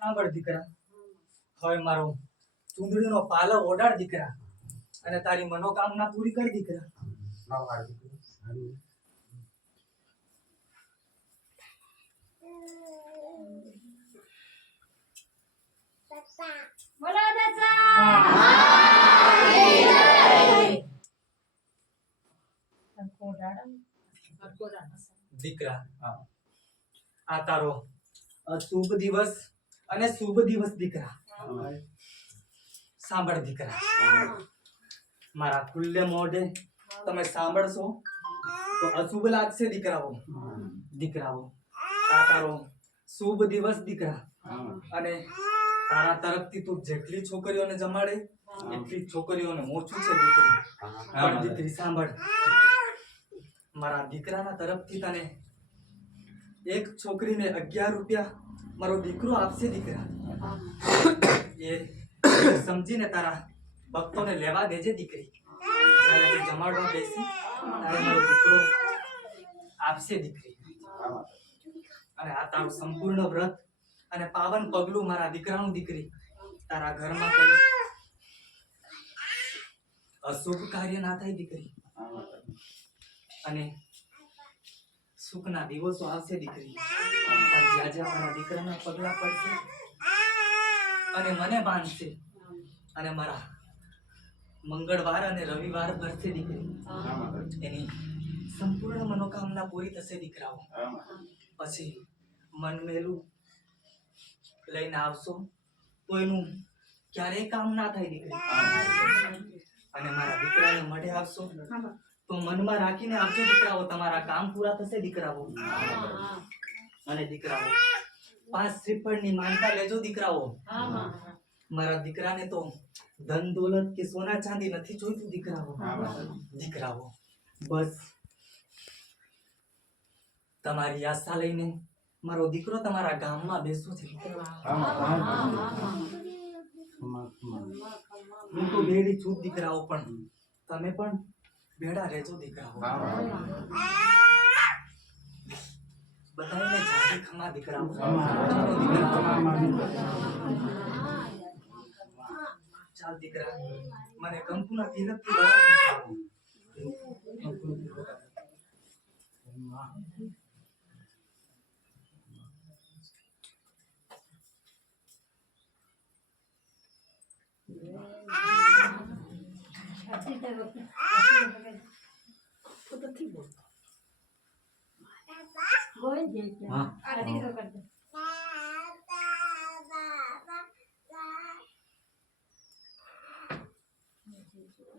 સાંભળ દીકરા, હવે મારો ચૂંદડીનો પાલો ઓઢાડ દીકરા, અને તારી મનોકામના પૂરી કર દીકરા. બોલો દાદા. દીકરા, આ તારો શુભ દિવસ અને શુભ દિવસ દીકરા. સાંભળ દીકરા, મારા ખુલ્લે મોઢે તમે સાંભળશો તો અશુભ લાગશે દીકરાઓ. દીકરાઓ, આ તારો શુભ દિવસ દીકરા, અને તારા તરફથી તું જેટલી છોકરીઓને જમાડે એટલી છોકરીઓને મોછું છે દીકરી. પણ દીકરી સાંભળ, મારા દીકરાના તરફથી તને એક છોકરીને 11 રૂપિયા મારો દીકરો આપશે દીકરા. એ સમજીને તારા ભક્તોને લેવા દેજે દીકરી. જ્યારે તે જમાડવા બેસે ત્યારે મારો દીકરો આપશે દીકરી. અને આ તારું સંપૂર્ણ વ્રત અને પાવન પગલું મારા દીકરાનું દીકરી તારા ઘરમાં કઈ અશુભ કાર્ય ના થાય દીકરી. અને સુખના દિવસો આવશે દીકરી. પણ જ્યાં જ્યાં મારા દીકરાના પગલા પડશે અને મને બાંધશે અને મારા મંગળવાર અને રવિવાર ભરશે દીકરી, એની સંપૂર્ણ મનોકામના પૂરી થશે દીકરાઓ. પછી મન મેલું લઈને આવશો તો એનું ક્યારેય કામ ના થાય દીકરી. અને મારા દીકરાને મળે આવશો તો મનમાં રાખીને આવજો દીકરાઓ, તમારા કામ પૂરા થશે દીકરાઓ. અને દીકરાઓ, 5 શ્રીફળની માનતા લેજો દીકરાઓ. મારા દીકરાને તો ધન દોલત કે સોના ચાંદી નથી જોઈતું દીકરાઓ. દીકરાઓ, બસ તમારી આશા લઈને મારો દીકરો તમારા ગામમાં બેસો છે. હું તો બેડી છું દીકરાઓ, પણ તમે પણ બેડા રહેજો દીકરાઓ. બધાને જાજી ખમા દીકરાઓ. ચાલ દીકરા, મને કંકુના તિલકથી બરાબર દીકરાઓ. ગોવિંદ